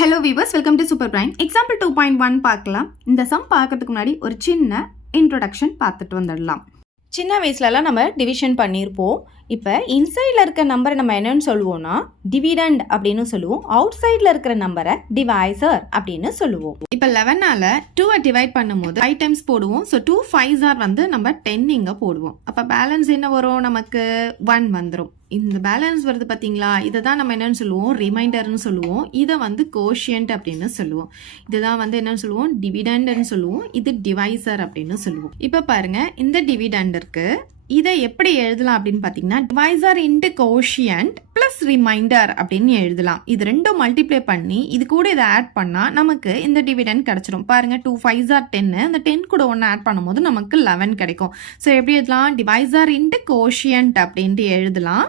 Hello viewers, welcome to Super Brain. Example 2.1 பார்க்கலாம். இந்த some பார்க்கறதுக்கு முன்னாடி ஒரு சின்ன இன்ட்ரோடக்ஷன் பார்த்துட்டு வந்துடலாம். சின்ன வயசுலலாம் நம்ம டிவிஷன் பண்ணியிருப்போம். இப்போ இன்சைடில் இருக்க நம்பரை நம்ம என்னன்னு சொல்லுவோம்னா டிவிடெண்ட் அப்படின்னு சொல்லுவோம். அவுட் சைடில் இருக்கிற நம்பரை டிவைசர் அப்படின்னு சொல்லுவோம். இப்போ 11ஆல் 2 டிவைட் பண்ணும்போது 5 டைம்ஸ் போடுவோம். ஸோ 2 5s ஆர் வந்து நம்ம 10 இங்கே போடுவோம். அப்போ பேலன்ஸ் என்ன வரும்? நமக்கு 1 வந்துடும். இந்த பேலன்ஸ் வருது பார்த்தீங்களா? இதை தான் நம்ம என்னன்னு சொல்லுவோம்? ரிமைண்டர்னு சொல்லுவோம். இதை வந்து கோஷியன்ட் அப்படின்னு சொல்லுவோம். இதுதான் வந்து என்னன்னு சொல்லுவோம்? டிவிடெண்ட்னு சொல்லுவோம். இது டிவைசர் அப்படின்னு சொல்லுவோம். இப்போ பாருங்க, இந்த டிவிடெண்ட் இருக்கு. இதை எப்படி எழுதலாம் அப்படின்னு பார்த்தீங்கன்னா divisor into quotient plus reminder அப்படின்னு எழுதலாம். இது ரெண்டும் மல்டிப்ளை பண்ணி இது கூட இதை ஆட் பண்ணால் நமக்கு இந்த டிவிடெண்ட் கிடைச்சிடும். பாருங்க, 2 5s ஆர் 10. அந்த 10 கூட ஒன்று ஆட் பண்ணும்போது நமக்கு 11 கிடைக்கும். ஸோ எப்படி எழுதலாம்? டிவைசர் இன்டு கோஷியன்ட் அப்படின்ட்டு எழுதலாம்.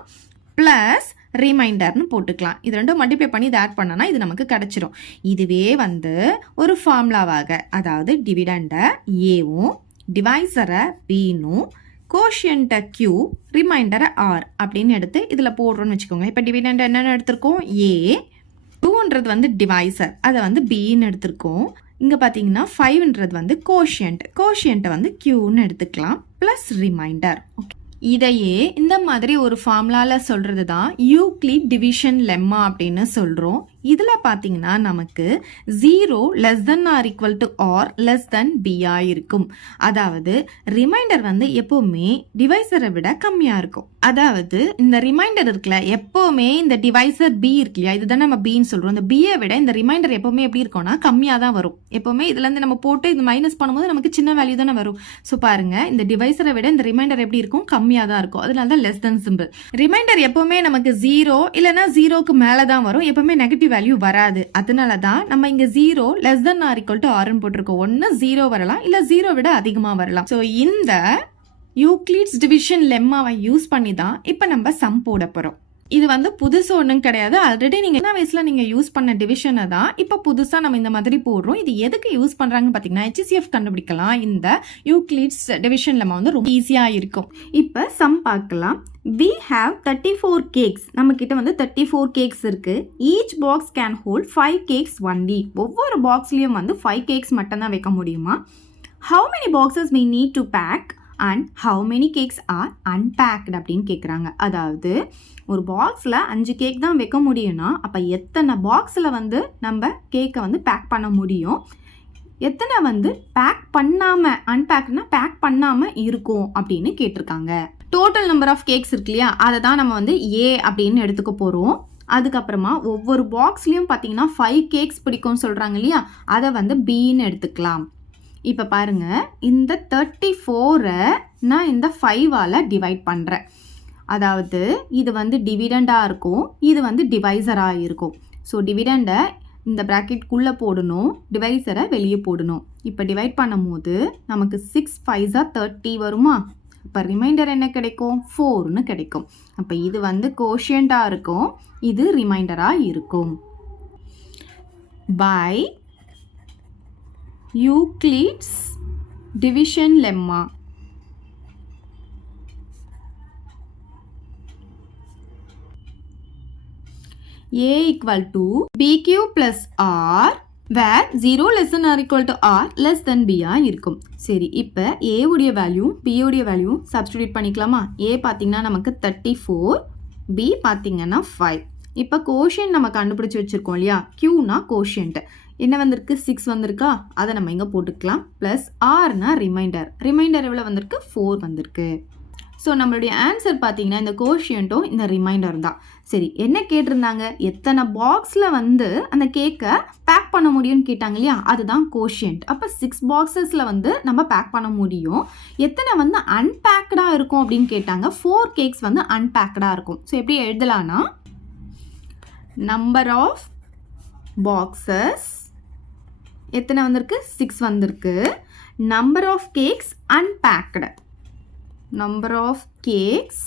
பிளஸ் ரிமைண்டர்னு போட்டுக்கலாம். இது ரெண்டும் மல்டிப்ளை பண்ணி இதை ஆட் பண்ணனா இது நமக்கு கிடைச்சிரும். இதுவே வந்து ஒரு ஃபார்முலாவாக, அதாவது டிவிடெண்டை ஏவும் டிவைசரை பின்னும் கோஷியன்ட்டை Q, ரிமைண்டரை R அப்படின்னு எடுத்து இதில் போடுறோன்னு வச்சுக்கோங்க. இப்போ டிவிடெண்ட் என்னென்னு எடுத்திருக்கோம்? A. 2ன்றது வந்து டிவைசர், அதை வந்து Bன்னு எடுத்திருக்கோம். இங்கே பார்த்தீங்கன்னா 5ன்றது வந்து கோஷியன்ட்டை வந்து Qன்னு எடுத்துக்கலாம். Plus reminder. ஓகே, இதையே இந்த மாதிரி ஒரு ஃபார்முலாவில் சொல்கிறது தான் யூக்ளிட் டிவிஷன் லெம்மா அப்படின்னு சொல்கிறோம். இதில் பார்த்தீங்கன்னா நமக்கு 0 less than or equal to or less than பியாக இருக்கும். அதாவது ரிமைண்டர் வந்து எப்போவுமே டிவைசரை விட கம்மியாக இருக்கும். அதாவது இந்த ரிமைண்டர் இருக்குல்ல, எப்போவுமே இந்த டிவைசர் பி இருக்கு இல்லையா, இதுதான் நம்ம பின்னு சொல்கிறோம். இந்த பியை விட இந்த ரிமைண்டர் எப்போவுமே எப்படி இருக்கும்னா கம்மியாக தான் வரும். எப்போவுமே இதுலேருந்து நம்ம போட்டு இது மைனஸ் பண்ணும்போது நமக்கு சின்ன வேல்யூ தானே வரும். ஸோ பாருங்க, இந்த டிவைசரை விட இந்த ரிமைண்டர் எப்படி இருக்கும்? கம்மியாக தான் இருக்கும். அதனால தான் லெஸ் தென் சிம்பிள். ரிமைண்டர் எப்போவுமே நமக்கு 0 இல்லைன்னா 0க்கு மேலே தான் வரும். எப்போவுமே நெகட்டிவ் வேல்யூ வராது. அதனால தான் நம்ம இங்க 0 less than or equal to ஆர்னு போட்டிருக்கோம். ஒன்று 0 வரலாம், இல்ல 0 விட அதிகமாக வரலாம். ஸோ இந்த யூக்ளிட்ஸ் டிவிஷன் லெம்மாவை யூஸ் பண்ணி தான் இப்போ நம்ம சம் போட போறோம். இது வந்து புதுசு ஒன்றும் கிடையாது. ஆல்ரெடி நீங்க என்ன வயசுல நீங்க யூஸ் பண்ண டிவிஷனை தான் இப்போ புதுசா நம்ம இந்த மாதிரி போடுறோம். இது எதுக்கு யூஸ் பண்றாங்கன்னு பாத்தீங்கன்னா HCF கண்டுபிடிக்கலாம். இந்த யூக்ளிட்ஸ் டிவிஷன் லெம்மா வந்து ரொம்ப ஈஸியா இருக்கும். இப்போ சம் பார்க்கலாம். We have 34 cakes. நம்ம கிட்ட வந்து 34 cakes இருக்கு. Each box can hold 5 cakes only. ஒவ்வொரு பாக்ஸ்லயும் வந்து 5 cakes மட்டும் தான் வைக்க முடியுமா? How many boxes we need to pack and how many cakes are unpacked அப்படின்னு கேட்குறாங்க. அதாவது ஒரு பாக்ஸில் 5 கேக் தான் வைக்க முடியும்னா அப்போ எத்தனை பாக்ஸில் வந்து நம்ம கேக்கை வந்து பேக் பண்ண முடியும், எத்தனை வந்து பேக் பண்ணாமல், அன்பேக்னா பேக் பண்ணாமல் இருக்கும் அப்படின்னு கேட்டிருக்காங்க. டோட்டல் நம்பர் ஆஃப் கேக்ஸ் இருக்கு இல்லையா, அதை தான் நம்ம வந்து A அப்படின்னு எடுத்துக்க போகிறோம். அதுக்கப்புறமா ஒவ்வொரு பாக்ஸ்லேயும் பார்த்தீங்கன்னா 5 கேக்ஸ் பிடிக்கும்னு சொல்கிறாங்க இல்லையா, அதை வந்து Bன்னு எடுத்துக்கலாம். இப்போ பாருங்க, இந்த 34 நான் இந்த 5ஆல் டிவைட் பண்ணுறேன். அதாவது இது வந்து டிவிடெண்டாக இருக்கும், இது வந்து டிவைசராக இருக்கும். ஸோ டிவிடெண்டை இந்த ப்ராக்கெட்குள்ளே போடணும், டிவைசரை வெளியே போடணும். இப்போ டிவைட் பண்ணும் போது நமக்கு 6 5s ஆர் 30 வருமா? இப்போ ரிமைண்டர் என்ன கிடைக்கும்? 4ன்னு கிடைக்கும். அப்போ இது வந்து கோஷியண்ட்டாக இருக்கும், இது ரிமைண்டராக இருக்கும். By Euclid's division lemma A equal to BQ plus R where 0 less than or equal to R less than B இருக்கும். சரி, இப்போ A உடைய வேல்யூ B உடைய வேல்யூ சப்ஸ்டிடியூட் பண்ணிக்கலாமா? A பார்த்தீங்கன்னா நமக்கு 34, B பார்த்தீங்கன்னா 5. இப்போ கோஷியன்ட் நம்ம கண்டுபிடிச்சி வச்சுருக்கோம் இல்லையா, Qனா கோஷியன்ட் என்ன வந்திருக்கு? 6 வந்திருக்கா, அதை நம்ம இங்கே போட்டுக்கலாம். ப்ளஸ் ஆர்னா ரிமைண்டர் எவ்வளோ வந்திருக்கு? 4 வந்திருக்கு. ஸோ நம்மளுடைய ஆன்சர் பார்த்தீங்கன்னா இந்த கோஷியன்ட்டும் இந்த ரிமைண்டர் தான். சரி, என்ன கேட்டிருந்தாங்க? எத்தனை பாக்ஸில் வந்து அந்த கேக்கை பேக் பண்ண முடியும்னு கேட்டாங்க இல்லையா, அதுதான் கோஷியன்ட். அப்போ 6 பாக்ஸஸில் வந்து நம்ம பேக் பண்ண முடியும். எத்தனை வந்து அன்பேக்டாக இருக்கும் அப்படின்னு கேட்டாங்க. 4 கேக்ஸ் வந்து அன்பேக்டாக இருக்கும். ஸோ எப்படி எழுதலான்னா நம்பர் ஆஃப் பாக்ஸஸ் எத்தனை வந்திருக்கு? 6 வந்திருக்கு. Number of cakes unpacked, number of cakes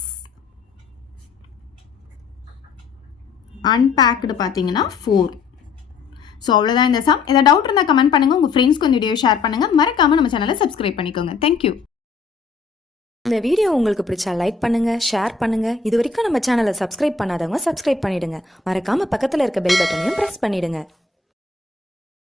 unpacked பார்த்தீங்கன்னா 4. ஸோ அவ்வளோதான் இந்த சம். ஏதாவது டவுட் இருந்தால் கமெண்ட் பண்ணுங்கள், உங்கள் ஃப்ரெண்ட்ஸ்க்கு இந்த வீடியோ ஷேர் பண்ணுங்கள், மறக்காமல் நம்ம சேனலை சப்ஸ்கிரைப் பண்ணிக்கோங்க. தேங்க்யூ. இந்த வீடியோ உங்களுக்கு பிடிச்சா லைக் பண்ணுங்க, ஷேர் பண்ணுங்க. இது வரைக்கும் நம்ம சேனலை சப்ஸ்கிரைப் பண்ணாதவங்க சப்ஸ்கிரைப் பண்ணிடுங்க. மறக்காம பக்கத்தில் இருக்க பெல் பட்டனையும் பிரஸ் பண்ணிடுங்க.